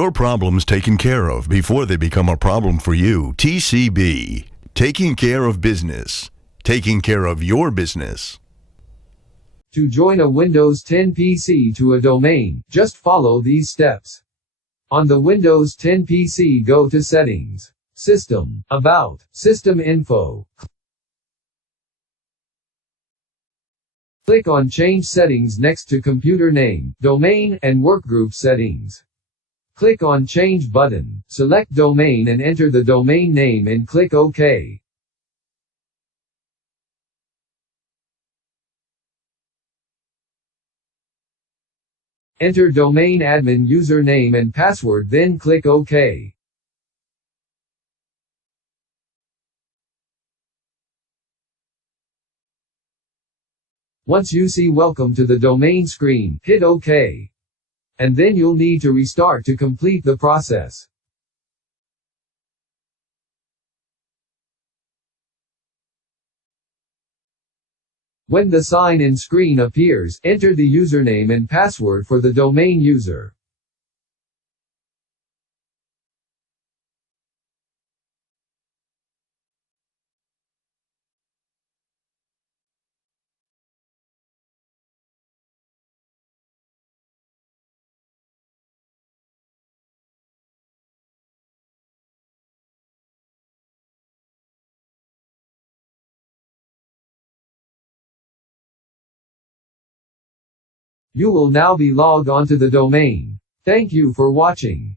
your problems taken care of before they become a problem for you. TCB. Taking care of business. Taking care of your business. To join a Windows 10 PC to a domain, just follow these steps. On the Windows 10 PC, go to Settings, System, About, System Info. Click on Change Settings next to Computer Name, Domain, and Workgroup Settings. Click on Change button, select Domain and enter the domain name and click OK. Enter domain admin username and password, then click OK. Once you see Welcome to the domain screen, hit OK. And then you'll need to restart to complete the process. When the sign-in screen appears, enter the username and password for the domain user. You will now be logged onto the domain. Thank you for watching.